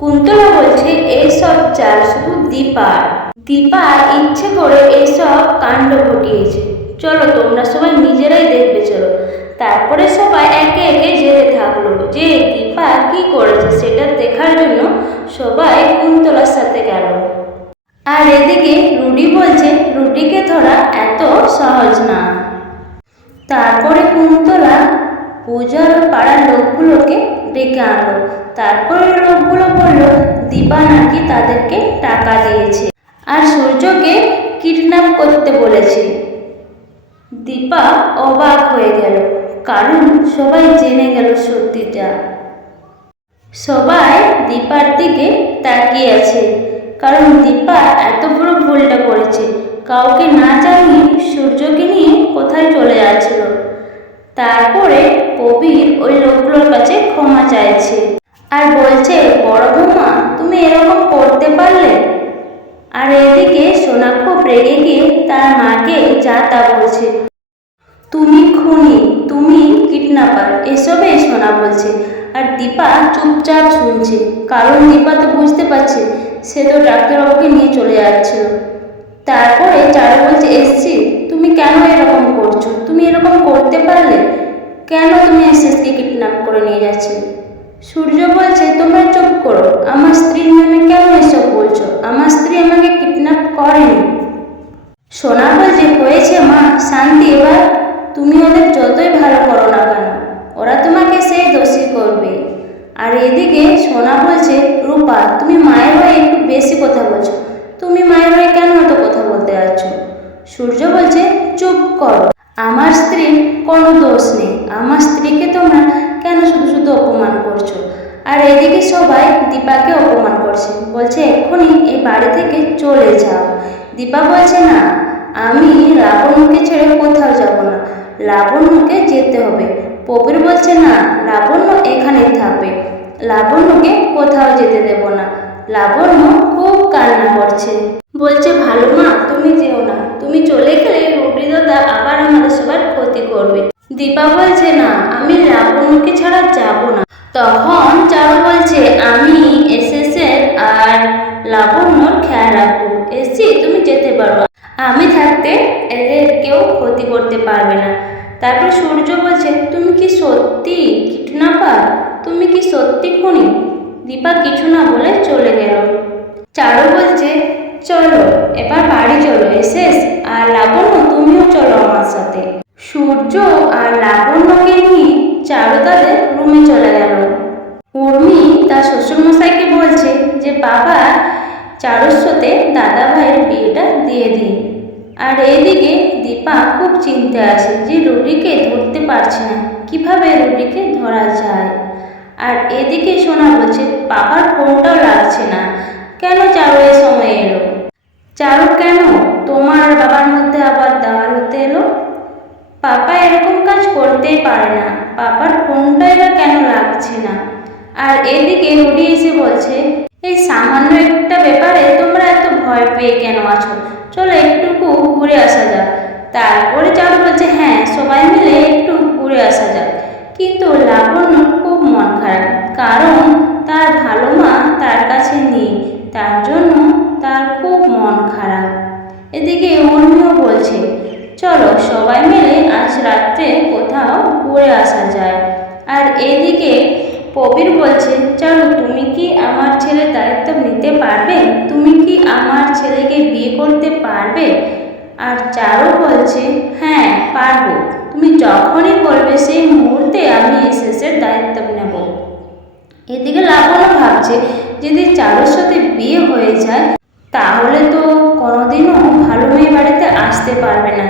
কুন্তলা বলছে এইসব চাল শুধু দীপার। দীপা ইচ্ছে করে এইসব কাণ্ড ঘটিয়েছে। চলো তোমরা সবাই নিজেরাই দেখবে চলো। তারপরে সবাই একে একে যেতে থাকলো যে দীপা কি করেছে সেটা দেখার জন্য সবাই কুন্তলার সাথে গেল। আর এদিকে রুডি বলছে রুডিকে ধরা এত সহজ না। তারপরে কুন্তলা পূজার পাড়ার লোকগুলোকে ডেকে আনলো। তারপরে লোকগুলো বলল দীপা নাকি তাদেরকে টাকা দিয়েছে আর সূর্যকে কিডন্যাপ করতে বলেছে। দীপা অবাক হয়ে গেল, কারণ সবাই জেনে গেল সত্যিটা। সবাই দীপার দিকে তাকিয়ে আছে, কারণ দীপা এত বড় ভুলটা করেছে। কাউকে না জানিয়ে সূর্যকে নিয়ে কোথায় চলে যাচ্ছিল। তারপরে প্রবীর ওই লোকগুলোর কাছে ক্ষমা চাইছে আর বলছে বড় বৌমা তুমি এরকম করতে পারলে। আর এদিকে সোনা খুব রেগে গিয়ে তার মাকে যা তা বলছে, তুমি খুনি, তুমি কিডন্যাপার, এসবে সোনা বলছে। আর দীপা চুপচাপ শুনছে, কারণ দীপা তো বুঝতে পারছে সে তো ডাক্তারবাবুকে নিয়ে চলে যাচ্ছিল। তারপরে চারু বলছে এসছি তুমি কেন এরকম করছো, তুমি এরকম করতে পারলে, কেন তুমি এসএসকে কিডন্যাপ করে নিয়ে যাচ্ছিলে। সূর্য বলছে তোমরা চুপ করো, আমার স্ত্রীর নামে কেন এসব বলছো, আমার স্ত্রী আমাকে কিডন্যাপ করেনি। সোনা বলছে হয়েছে মা শান্তি, এবার তুমি ওদের যতই ভালো করো না কেন ওরা তোমাকে সেই দোষী করবে। আর এদিকে সোনা বলছে রূপা তুমি মায়ের হয়ে একটু বেশি কথা বলছো, তুমি মায়ের হয়ে কেন এত কথা বলতে যাচ্ছ। সূর্য বলছে চুপ করো, আমার স্ত্রীর কোনো দোষ নেই, আমার স্ত্রীকে তোমরা কেন শুধু শুধু অপমান করছো। আর এদিকে সবাই দীপাকে অপমান করছে, বলছে এক্ষুনি এই বাড়ি থেকে চলে যাও। দীপা বলছে না আমি লাবণ্যকে ছেড়ে কোথাও যাব না, লাবণ্যকে যেতে হবে। প্রবীর বলছে না লাবণ্য এখানেই থাকবে, লাবণ্যকে কোথাও যেতে দেব না। লাবণ্য খুব কান্না করছে, বলছে ভালো মা তুমি যেও না, তুমি চলে গেলে রুটি দাদা আবার আমাদের সবার ক্ষতি করবে। দীপা বলছে না আমি লাবণ্যকে ছাড়া যাব না। তখন চারু বলছে আমি এসএসের আর লাবণ্যর খেয়াল রাখবো, এসছি তুমি যেতে পারো, আমি থাকতে এদের কেউ ক্ষতি করতে পারবে না। তারপর সূর্য বলছে তুমি কি সত্যি কিডন্যাপার, তুমি কি সত্যি খুনি। দীপা কিছু না বলে চলে গেল। চারু বলছে চলো এবার বাড়ি চলো এসএস আর লাবণ্য তুমিও চলো আমার সাথে। সূর্য আর লাবণ্যকে নিয়ে চারু তাদের রুমে চলে গেল। উর্মি তার শ্বশুরমশাইকে বলছে যে বাবা চারুর সাথে দাদা ভাইয়ের বিয়েটা দিয়ে দিন। আর এইদিকে দীপা খুব চিন্তা আছে যে রুটিকে ধরতে পারছে না, কিভাবে রুটিকে ধরা যায়। আর এদিকে সোনা বলছে বাবার ফোনটাও লাগছে না, কেন চারু এই সময় এলো, চারু কেন তোমার বাবার মধ্যে আবার দেওয়াল হতে এলো। পাপা এরকম কাজ করতেই পারে না, পাপার ফোনটাই বা কেন লাগছে না। আর এদিকে রুটি এসে বলছে এই সামান্য একটা ব্যাপারে তোমরা এত ভয় পেয়ে কেন আছো, চলো একটুকু ঘুরে আসা যাক। তারপরে চারু বলছে হ্যাঁ সবাই মিলে একটু ঘুরে আসা যাক। কিন্তু লাবণ্য খুব মন খারাপ, কারণ তার ভালো মা তার কাছে নেই, তার জন্য তার খুব মন খারাপ। এদিকে উর্মিও বলছে চলো সবাই মিলে আজ রাত্রে কোথাও ঘুরে আসা যায়। আর এদিকে প্রবীর বলছে চলো তুমি কি আমার ছেলের দায়িত্ব নিতে পারবে, তুমি কি আমার ছেলেকে বিয়ে করতে পারবে। আর চারু বলছে হ্যাঁ পারবো, তুমি যখনই বলবে সেই মুহূর্তে আমি এসএসের দায়িত্ব নেব। এদিকে লাবণ্য ভাবছে যদি চারুর সাথে বিয়ে হয়ে যায় তাহলে তো কোনোদিনও ভালো মেয়ে বাড়িতে আসতে পারবে না।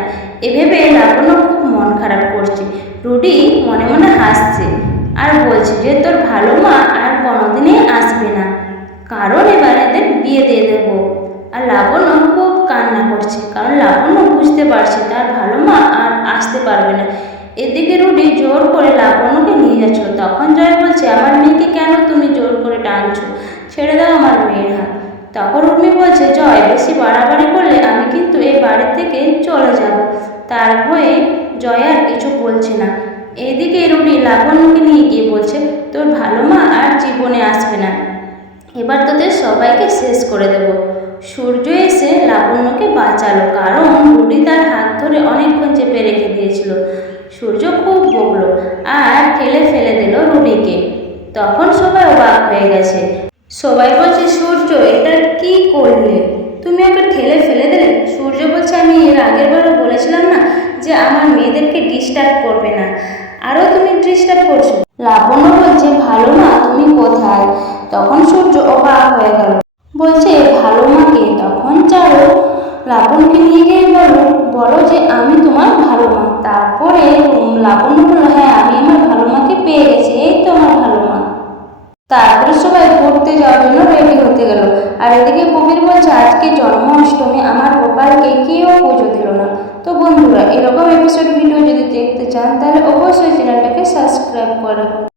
এভাবে লাবণ্য খুব মন খারাপ করছে। রুডি মনে মনে হাসছে আর বলছে যে তোর ভালো মা আর কোনোদিনই আসবে না, কারণ এবার এদের বিয়ে দিয়ে দেবো। আর লাবণ্য খুব কান্না করছে, কারণ লাবণ্য বুঝতে পারছে তার ভালো মা আর আসতে পারবে না। এদিকে রুডি জোর করে লাবণ্যকে নিয়ে যাচ্ছিল, তখন জয় বলছে আমার মেয়েকে কেন তুমি জোর করে টানছো, ছেড়ে দাও আমার মেয়ের হাত। তখন উর্মি বলছে জয় বেশি বাড়াবাড়ি করলে আমি কিন্তু এই বাড়ি থেকে চলে যাব। তার ভয়ে জয় আর কিছু বলছে না। এদিকে রুডি লাবণ্যকে নিয়ে গিয়ে বলছে তোর ভালো মা আর জীবনে আসবে না। এবার তোদের সবাইকে শেষ করে দেব। সূর্য এসে লাবণ্যকে বাঁচালো, কারণ রুটি তার হাত ধরে অনেকক্ষণ চেপে রেখে দিয়েছিল। সূর্য খুব বকলো আর ঠেলে ফেলে দিল রুটিকে। তখন সবাই অবাক হয়ে গেছে। সবাই বলছে, সূর্য এটা কি করলে, তুমি ওকে ঠেলে ফেলে দিলে? সূর্য বলছে, আমি এর আগের বারও বলেছিলাম না যে আমার মেয়েদেরকে ডিস্টার্ব করবে না, আরও তুমি ডিস্টার্ব করছো। লাবণ্য বলছে, ভালো মা তুমি কোথায়? তখন সূর্য অবাক হয়ে গেল, বলছে, ভালো মাকে? তখন চারু লাবণ্যকে নিয়ে গিয়ে বলো যে আমি তোমার ভালো মা। তারপরে লাবণ্য বলল, হ্যাঁ আমি আমার ভালো মাকে পেয়ে গেছি, এই তো আমার ভালো মা। তারপরে সবাই ঘুরতে যাওয়ার জন্য রেডি হতে গেল। আর এদিকে কবির বলছে, আজকে জন্মাষ্টমী, আমার গোপালকে কেউ পুজো দিল না। তো বন্ধুরা, এরকম এপিসোড ভিডিও যদি দেখতে চান তাহলে অবশ্যই চ্যানেলটাকে সাবস্ক্রাইব করে রাখুন।